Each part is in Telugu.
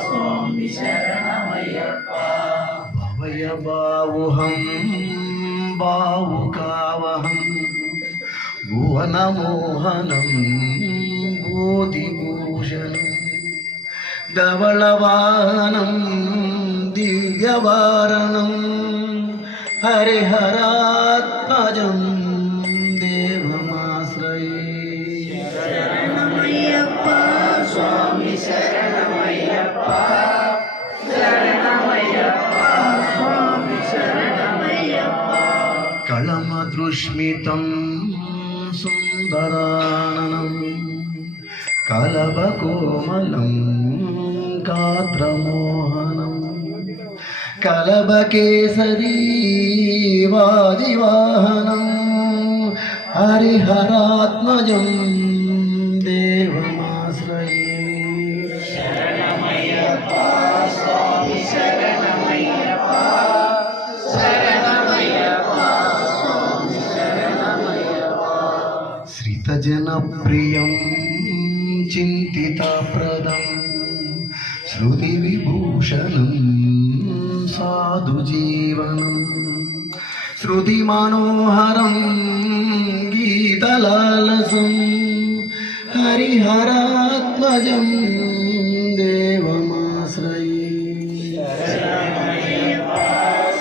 స్వామి శరణమయ్యప్ప. భవయ బావుహం బావుకావహం భువనమోహనం బోధిభూషణం ధవళవాహనం దివ్యవారణం హరిహరాత్మజం దేవమాశ్రయే. శరణమయ్యప్ప స్వామి శరణమయ్యప్ప. శరణమయ్యప్ప స్వామి శరణమయ్యప్ప. కళమదృష్మితం సుందరాననం కలభకోమలం గాత్రమోహనం కలభకేసరీ వాదివాహనం హరిహరాత్మజం దేవమాశ్రయే. శరణమయ్యప్ప స్వామి శరణమయ్యప్ప. శరణమయ్యప్ప స్వామి శరణమయ్యప్ప. శ్రితజనప్రియం చింతితప్రదం శృతివిభూషణం సాధుజీవనం శృతిమనోహరం గీతలాలసం హరిహరాత్మజం దేవమాశ్రయే. శరణమయ్యప్ప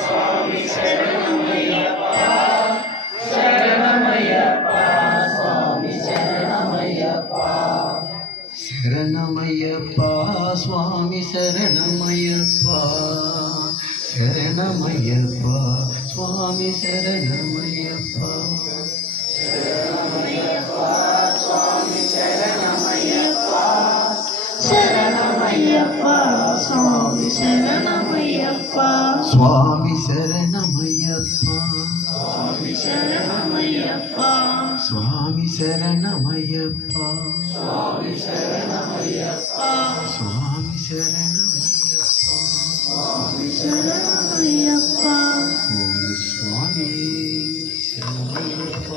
స్వామి శరణమయ్యప్ప. శరణమయ్యప్ప స్వామి శరణమయ్యప్ప. శరణమయ్యప్ప స్వామి శరణమయ్యప్ప. శరణమయ్యప్ప స్వామి శరణమయ్యప్ప. శరణమయ్యప్ప స్వామి శరణమయ్యప్ప. శరణమయ్యప్ప స్వామి శరణమయ్యప్ప. స్వామి శరణమయ్యప్ప. స్వామి శరణమయ్యప్ప. స్వామి శరణమయ్యప్ప. స్వామి శరణమయ్యప్ప. స్వామి శరణమయ్యప్ప. స్వామి శరణమయ్యప్ప. ఓం స్వామి శరణమయ్యప్ప.